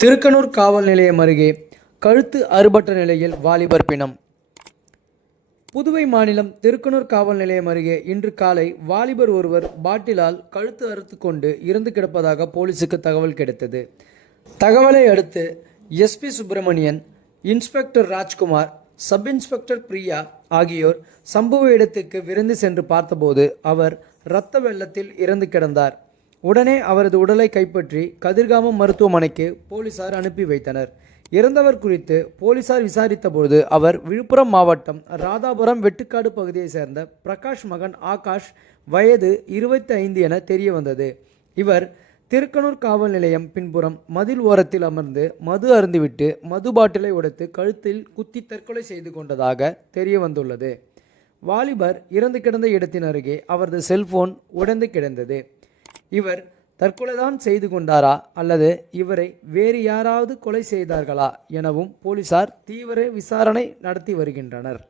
திருக்கனூர் காவல் நிலையம் அருகே கழுத்து அறுபட்ட நிலையில் வாலிபர் பிணம். புதுவை மாநிலம் திருக்கனூர் காவல் நிலையம் அருகே இன்று காலை வாலிபர் ஒருவர் பாட்டிலால் கழுத்து அறுத்து கொண்டு இறந்து கிடப்பதாக போலீசுக்கு தகவல் கிடைத்தது. தகவலை அடுத்து SP Subramanian inspector Rajkumar sub inspector Priya ஆகியோர் சம்பவ இடத்துக்கு விரைந்து சென்று பார்த்தபோது அவர் இரத்த வெள்ளத்தில் இறந்து கிடந்தார். உடனே அவரது உடலை கைப்பற்றி கதிர்காமம் மருத்துவமனைக்கு போலீசார் அனுப்பி வைத்தனர். இறந்தவர் குறித்து போலீசார் விசாரித்தபோது அவர் விழுப்புரம் மாவட்டம் ராதாபுரம் வெட்டுக்காடு பகுதியைச் சேர்ந்த பிரகாஷ் மகன் ஆகாஷ் வயது இருபத்தி ஐந்து என தெரிய வந்தது இவர் திருக்கனூர் காவல் நிலையம் பின்புறம் மதில் ஓரத்தில் அமர்ந்து மது அருந்துவிட்டு மது பாட்டிலை உடைத்து கழுத்தில் குத்தி தற்கொலை செய்து கொண்டதாக தெரிய வந்துள்ளது வாலிபர் இறந்து கிடந்த இடத்தின் அருகே அவரது செல்போன் உடைந்து கிடந்தது. இவர் தற்கொலைதான் செய்து கொண்டாரா அல்லது இவரை வேறு யாராவது கொலை செய்தார்களா எனவும் போலீசார் தீவிர விசாரணை நடத்தி வருகின்றனர்.